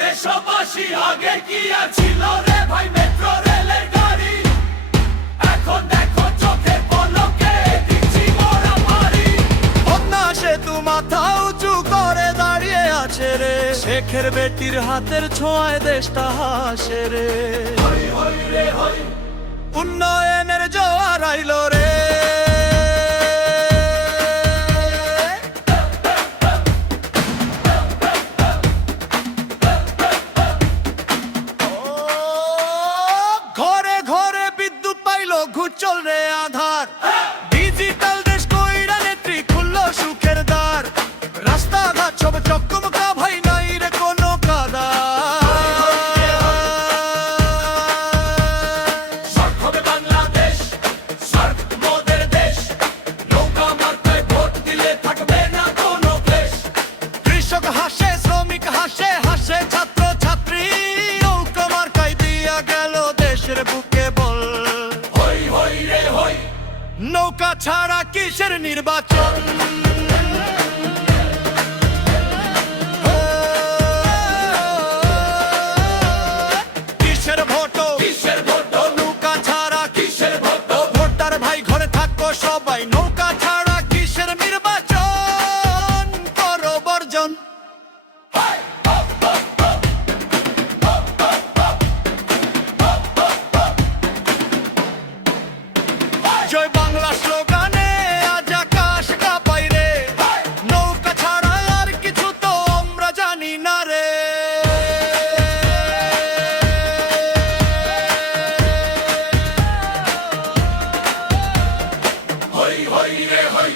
দেশবাসী আগে কি ছিল রে ভাই? মেট্রো রেলের গাড়ি। এখন দেখো চোখে পলকে দিচ্ছি মোরা পারি বন্যা সেতু মাথা উঁচু করে দাঁড়িয়ে আছে রে। শেখের বেটির হাতের ছোঁয়ায় দেশটা হাসে রে। হই হই রে হই। উন্নয়নের জোয়ার আইলো নৌকা ছাড়া কিসের নির্বাচন? কিসের ভোট কিসের ভোট নৌকা ছাড়া কিসের ভোট ও ভোটার ভাই ঘরে থাকো সবাই নৌকা জয় বাংলা স্লোগানে আজ আকাশ কাঁপাই রে। নৌকা ছাড়া আর কিছু তো জানি না রে। হই হই রে, হই।